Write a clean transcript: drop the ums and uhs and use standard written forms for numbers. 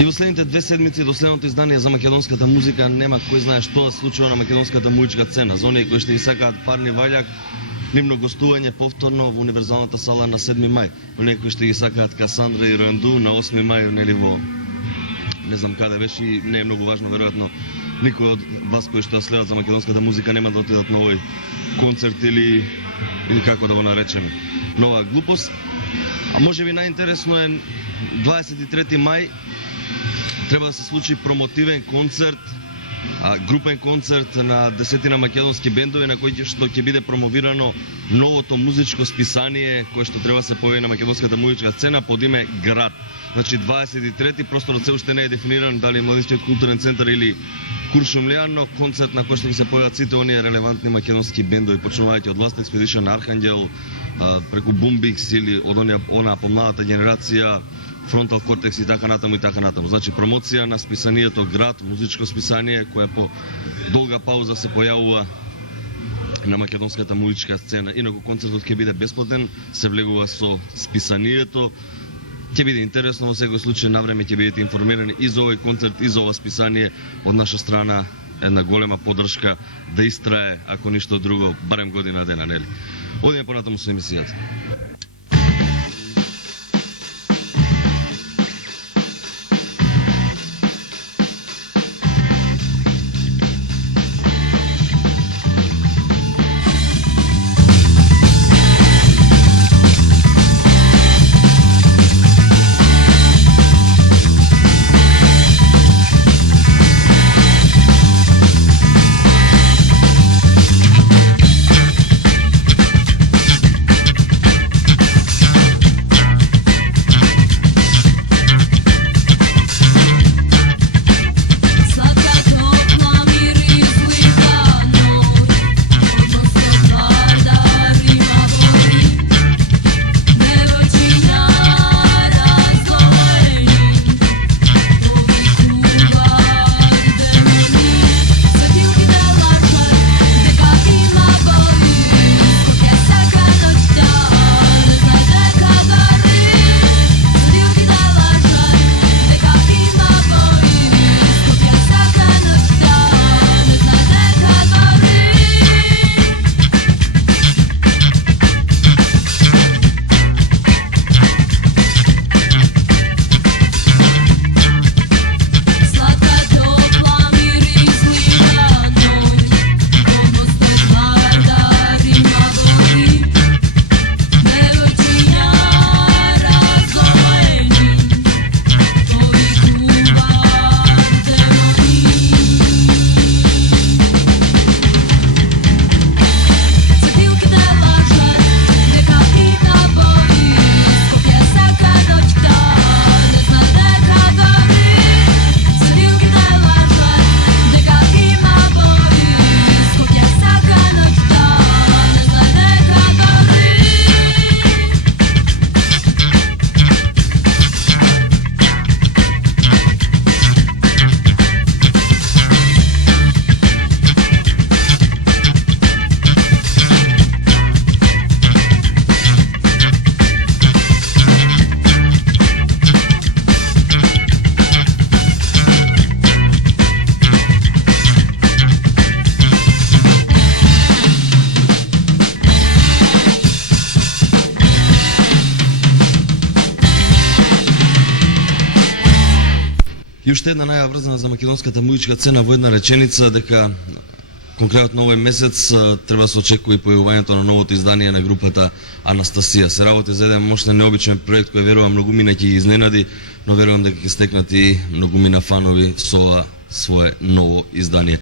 И во следните 2 седмици до следното издание за македонската музика нема кој знае што се случува на македонската музичка сцена. За оние кои што ги сакаат парни ваљак, нивно гостување повторно во Универзалната сала на 7 мај. Оние кои што ги сакаат Касандра и Ранду на 8 мај, нели во не знам каде беше, и не е многу важно, веројатно никој од вас кои што следат за македонската музика нема да отидат на овој концерт или како да го наречеме, нова глупост. А можеби најинтересно е 23 мај треба да се случи промотивен концерт, групен концерт на 10 македонски бендови на кој што ќе биде промовирано новото музичко списание кое што треба се појави на македонската музичка сцена под име Град. Значи 23-ти, просторот се уште не е дефиниран дали е Младинскиот културен центар или Куршумлијан, но концерт на кој што ќе се појават сите оние релевантни македонски бендови, почнувајќи од Last Expedition, Архангел, преку Бумбикс или од она помладата генерација, Frontal Cortex и така натаму и така натаму. Значи промоција на списанието Град, музичко списание кое по долга пауза се појавува на македонската музичка сцена. Инаку концертот ќе биде бесплатен, се влегува со списанието. Ќе биде интересно, во секој случај навреме ќе бидете информирани и за овој концерт и за ова списание. Од наша страна една голема поддршка да истрае, ако ништо друго, барем година дена, нели? Одиме понатаму со емисијата. И уште една најава врзана за македонската музичка сцена во една реченица, дека конкретно овој месец треба да се очекува и појавувањето на новото издание на групата Анастасија. Се работи за еден мощен необичен проект кој верувам многумина ќе ги изненади, но верувам дека ќе стекнат и многумина фанови со ова свое ново издание.